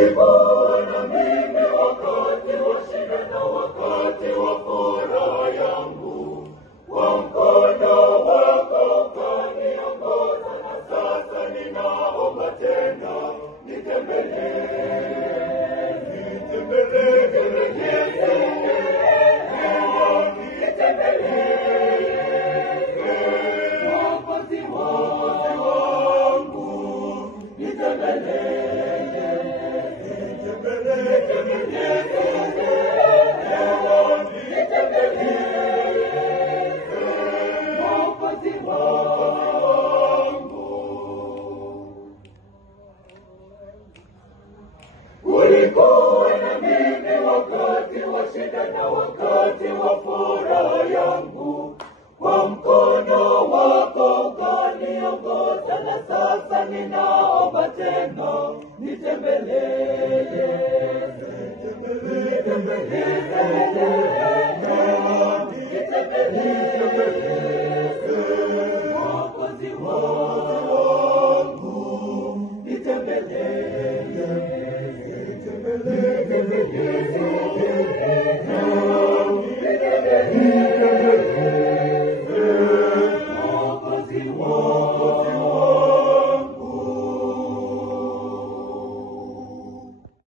Ulikuwa na mimi wakati wa shida na wakati wa furaha yangu. Kwa mkono wako ukaniongoza, na sasa ninaomba tena, nitembelee. Mwokozi wangu, nitembelee. Ulikuwa na mimi wakati wa shida na wakati wa furaha yangu. Kwa mkono wako ukaniongoza, na sasa ninaomba tena, nitembelee.